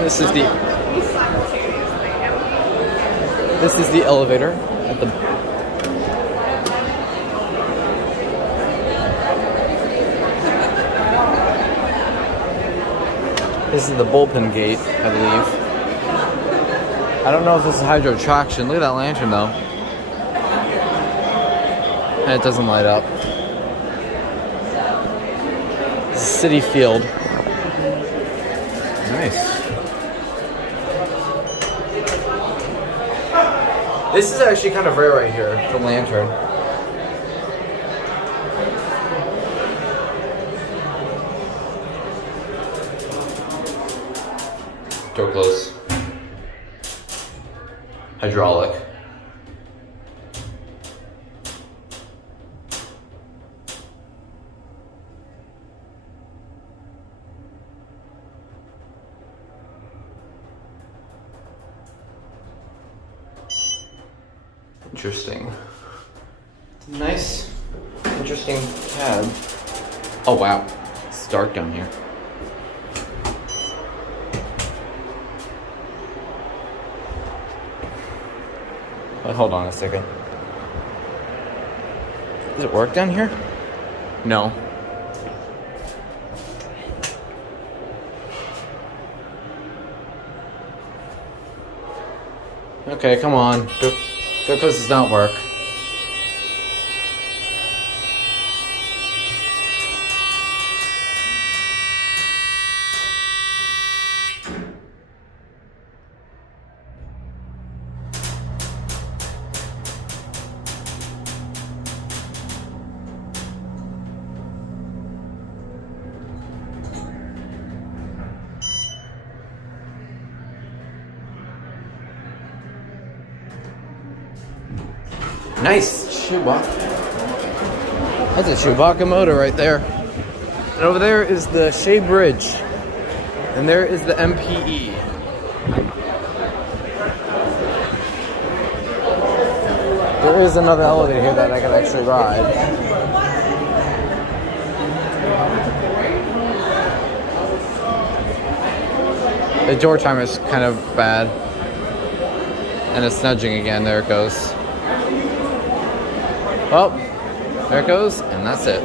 This is the elevator at the. This is the Bullpen gate, I believe. I don't know if this is hydro traction. Look at that lantern, though. And it doesn't light up. This is Citi Field. Nice. This is actually kind of rare right here, the lantern. Door close. Hydraulic. Interesting. Nice, interesting cab. Oh wow, it's dark down here. Wait, hold on a second. Does it work down here? No. Okay, come on. Door close does not work. Nice Chewbacca. That's a Chewbacca motor right there. And over there is the Shea Bridge. And there is the MPE. There is another elevator here that I could actually ride. The door timer is kind of bad. And it's nudging again. There it goes. Well, there it goes, and that's it.